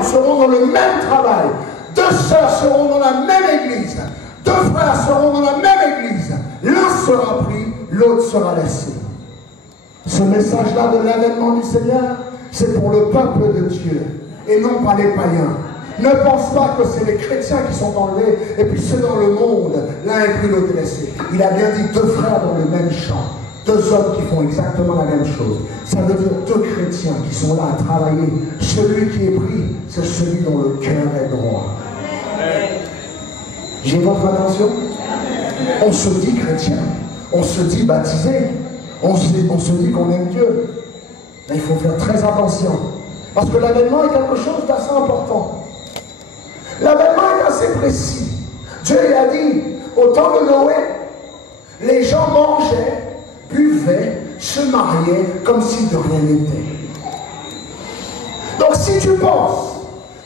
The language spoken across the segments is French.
hommes seront dans le même travail. 2 sœurs seront dans la même église. 2 frères seront dans la même église. L'un sera pris, l'autre sera laissé. Ce message-là de l'avènement du Seigneur, c'est pour le peuple de Dieu et non pas les païens. Ne pense pas que c'est les chrétiens qui sont enlevés et puis ceux dans le monde, l'un est pris, l'autre est laissé. Il a bien dit 2 frères dans le même champ, 2 hommes qui font exactement la même chose. Ça veut dire 2 chrétiens qui sont là à travailler. Celui qui est pris, c'est celui dont le cœur est droit. J'ai votre attention? On se dit chrétien, on se dit baptisé, on se dit qu'on aime Dieu. Mais il faut faire très attention. Parce que l'avènement est quelque chose d'assez important. L'avènement est assez précis. Dieu a dit, au temps de Noé, les gens mangeaient, buvaient, se mariaient comme si de rien n'était. Donc si tu penses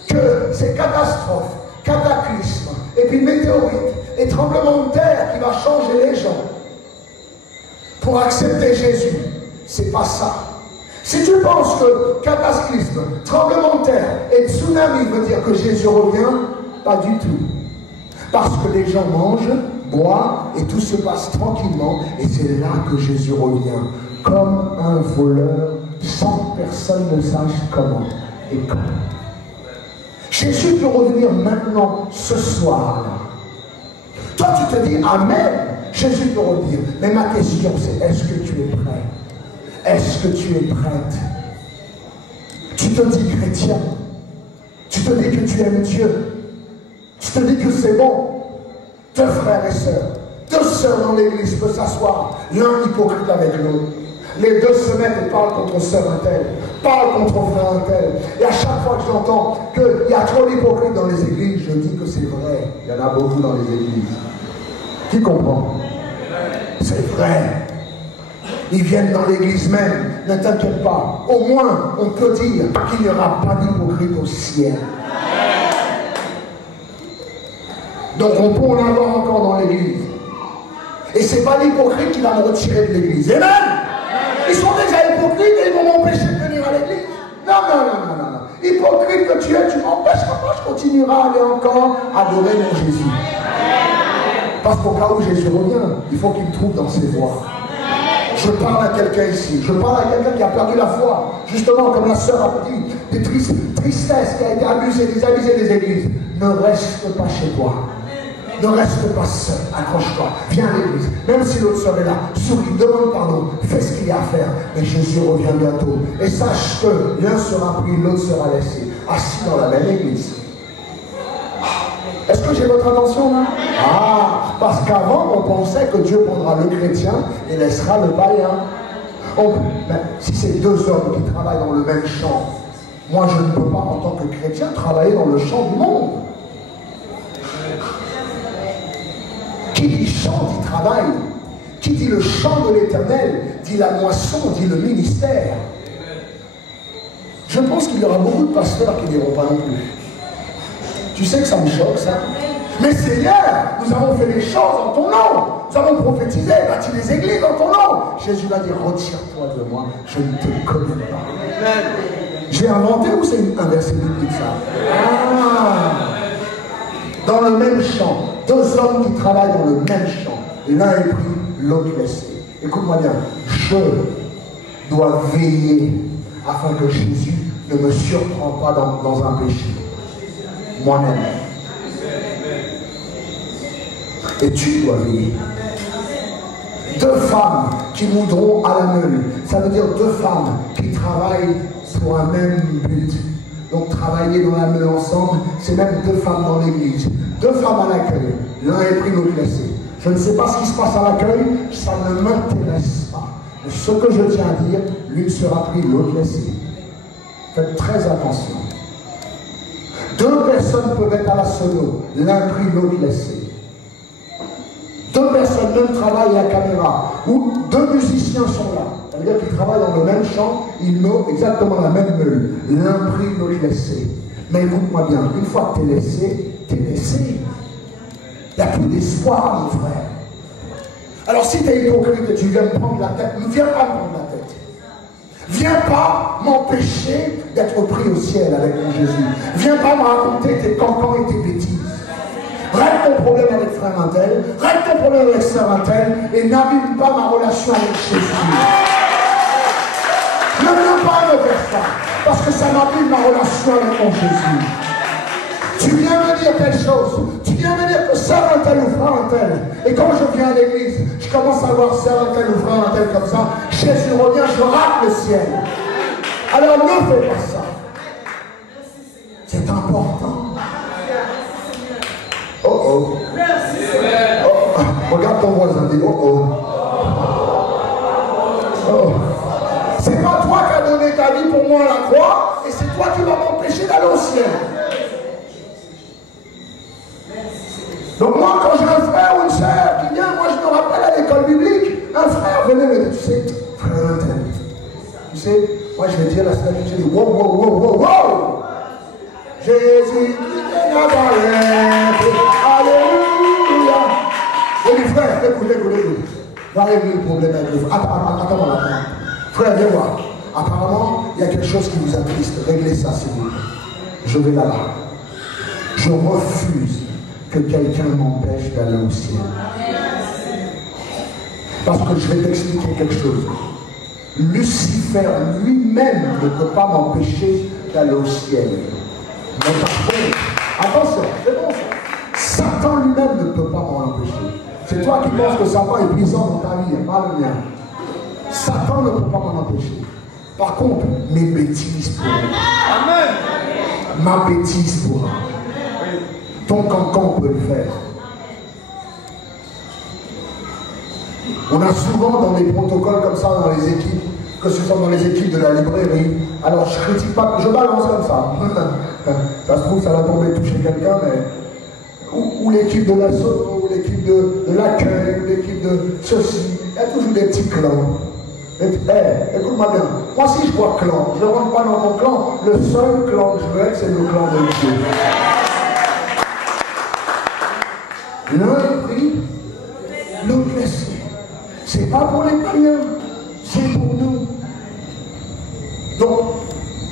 que ces catastrophes, cataclysmes, et puis météorites, et tremblements de terre qui va changer les gens pour accepter Jésus, c'est pas ça. Si tu penses que cataclysme, tremblement de terre et tsunami veut dire que Jésus revient, pas du tout. Parce que les gens mangent, boivent et tout se passe tranquillement et c'est là que Jésus revient. Comme un voleur, sans que personne ne sache comment et quand. Jésus peut revenir maintenant, ce soir-là. Toi, tu te dis Amen. Jésus peut revenir. Mais ma question, c'est est-ce que tu es prêt? Est-ce que tu es prête? Tu te dis chrétien. Tu te dis que tu aimes Dieu. Tu te dis que c'est bon. 2 frères et sœurs. 2 sœurs dans l'église peuvent s'asseoir. L'un hypocrite avec l'autre. Les 2 se mettent et parlent contre sœur un tel, parlent contre frère un tel. Et à chaque fois que j'entends qu'il y a trop d'hypocrites dans les églises, je dis que c'est vrai. Il y en a beaucoup dans les églises. Qui comprend? C'est vrai. Ils viennent dans l'église même. Ne t'inquiète pas. Au moins, on peut dire qu'il n'y aura pas d'hypocrite au ciel. Donc on peut en avoir encore dans l'église. Et ce n'est pas l'hypocrite qui va me retirer de l'église. Amen. Ils sont déjà hypocrites et ils vont m'empêcher de venir à l'église. Non, non, non, non, non. Hypocrite que tu es, tu m'empêcheras pas, je continuerai à aller encore adorer mon Jésus. Parce qu'au cas où Jésus revient, il faut qu'il me trouve dans ses voies. Je parle à quelqu'un ici, je parle à quelqu'un qui a perdu la foi, justement comme la sœur a dit, des tristesses qui a été abusée, désabusée des églises. Ne reste pas chez toi. Ne reste pas seul, accroche-toi, viens à l'église. Même si l'autre sœur est là, souris, demande pardon, fais ce qu'il y a à faire. Mais Jésus revient bientôt. Et sache que l'un sera pris, l'autre sera laissé, assis dans la même église. Est-ce que j'ai votre attention là? Ah, parce qu'avant on pensait que Dieu prendra le chrétien et laissera le païen. Ben, si c'est 2 hommes qui travaillent dans le même champ, moi je ne peux pas en tant que chrétien travailler dans le champ du monde. Qui dit champ dit travail. Qui dit le champ de l'Éternel dit la moisson, dit le ministère. Je pense qu'il y aura beaucoup de pasteurs qui n'iront pas non plus. Tu sais que ça me choque, ça. Mais Seigneur, nous avons fait des choses en ton nom. Nous avons prophétisé, bâti des églises en ton nom. Jésus va dire, retire-toi de moi, je ne te connais pas. J'ai inventé ou c'est un verset biblique, ça? Ah. Dans le même champ, 2 hommes qui travaillent dans le même champ. L'un est pris, l'autre laissé. Écoute-moi bien, je dois veiller afin que Jésus ne me surprend pas dans un péché. Moi-même. Et tu dois veiller. 2 femmes qui moudront à la meule. Ça veut dire 2 femmes qui travaillent pour un même but. Donc travailler dans la meule ensemble, c'est même 2 femmes dans l'église. 2 femmes à l'accueil. L'un est pris, l'autre laissé. Je ne sais pas ce qui se passe à l'accueil, ça ne m'intéresse pas. Mais ce que je tiens à dire, l'une sera prise, l'autre laissée. Faites très attention. 2 personnes peuvent être à la sono, l'un pris, l'autre laissé. 2 personnes, même travaillent à la caméra, ou 2 musiciens sont là. Ça veut dire qu'ils travaillent dans le même champ, ils n'ont exactement la même meule. L'un pris, l'autre laissé. Mais écoute-moi bien, une fois que tu es laissé, tu es laissé. Il n'y a plus d'espoir, mon frère. Alors si tu es hypocrite et tu viens me prendre la tête, ne viens pas me prendre la tête. Viens pas m'empêcher d'être pris au ciel avec mon Jésus. Viens pas me raconter tes cancans et tes bêtises. Règle ton problème avec frère Intel, règle ton problème avec sœur Intel, et n'abîme pas ma relation avec Jésus. Ne viens pas me faire ça, parce que ça m'abîme ma relation avec mon Jésus. Tu viens me dire quelque chose, tu viens me dire que sœur Intel ou frère Intel, et quand je viens à l'église, je commence à voir sœur Intel ou frère Intel comme ça, Jésus revient, je rate le ciel. Alors ne fais pas ça. C'est important. Oh oh. Oh, regarde ton voisin, dis oh oh. Oh. C'est pas toi qui as donné ta vie pour moi à la croix, et c'est toi qui vas m'empêcher d'aller au ciel. Donc moi, quand j'ai un frère ou une sœur qui vient, moi je me rappelle à l'école biblique, un frère venait me dire, tu sais, frère Intel, tu sais, moi je vais dire la sœur, je dis, wow, wow, wow, wow, wow. Jésus, Nazareth, alléluia. Et les frères, écoute. Va régler le problème avec le frère. Attends, frère, viens voir. Apparemment, il y a quelque chose qui vous attriste. Réglez ça, s'il vous plaît. Je vais là-bas. Je refuse que quelqu'un m'empêche d'aller au ciel. Parce que je vais t'expliquer quelque chose. Lucifer lui-même ne peut pas m'empêcher d'aller au ciel. Mais par contre, attention, c'est bon ça. Satan lui-même ne peut pas m'en empêcher. C'est toi qui penses que Satan est puissant dans ta vie, pas le mien. Satan ne peut pas m'en empêcher. Par contre, mes bêtises pourront. Amen. Ma bêtise pourra. Ton cancan peut le faire. On a souvent dans des protocoles comme ça dans les équipes, que ce soit dans les équipes de la librairie. Alors je critique pas, je balance comme ça. Ça se trouve, ça va tomber toucher quelqu'un, mais. Ou l'équipe de la sono, ou l'équipe de l'accueil, ou l'équipe de ceci. Il y a toujours des petits clans. Écoute-moi bien. Moi, si je vois clan, je ne rentre pas dans mon clan. Le seul clan que je veux, c'est le clan de Dieu. L'un est pris, l'autre laissé. C'est pas pour les païens, c'est pour nous. Donc,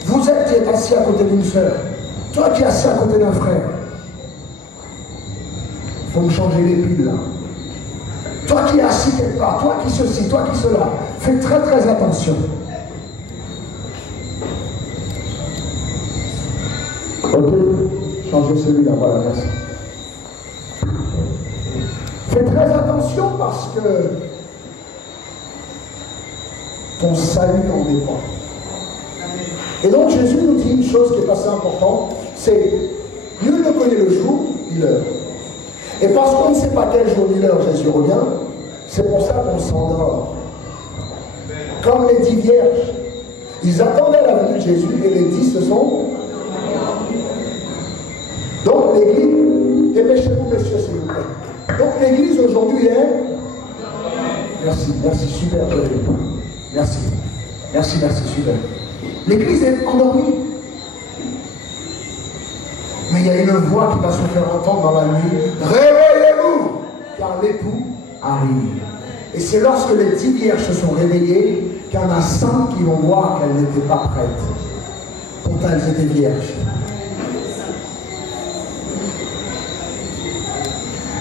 vous êtes qui êtes assis à côté d'une sœur, toi qui es assis à côté d'un frère, il faut me changer les piles là. Toi qui es assis quelque part, toi qui ceci, toi qui cela, fais très très attention. Ok, changez celui-là, voilà, merci. Fais très attention parce que ton salut en dépend. Et donc Jésus nous dit une chose qui est assez importante, c'est nul ne connaît le jour ni l'heure. Et parce qu'on ne sait pas quel jour ni l'heure Jésus revient, c'est pour ça qu'on s'endort. Comme les 10 vierges, ils attendaient la venue de Jésus et les 10 se sont. Donc l'église, dépêchez-vous messieurs s'il vous plaît. Donc l'église aujourd'hui est. Merci, super. Merci, super. L'église est endormie. Mais il y a une voix qui va se faire entendre dans la nuit. Réveillez-vous, car l'époux arrive. Et c'est lorsque les 10 vierges se sont réveillées qu'il y en a 5 qui vont voir qu'elles n'étaient pas prêtes. Pourtant elles étaient vierges.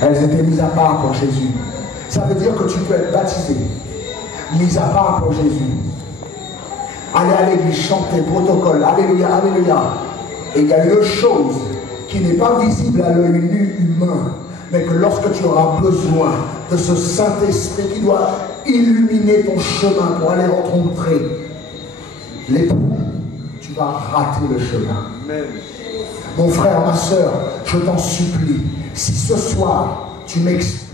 Elles étaient mises à part pour Jésus. Ça veut dire que tu peux être baptisé, mis à part pour Jésus. Aller à l'église, chanter, protocole, alléluia, alléluia. Et il y a une chose qui n'est pas visible à l'œil nu humain, mais que lorsque tu auras besoin de ce Saint-Esprit qui doit illuminer ton chemin pour aller rencontrer l'époux, tu vas rater le chemin. Amen. Mon frère, ma soeur, je t'en supplie, si ce soir tu m'expliques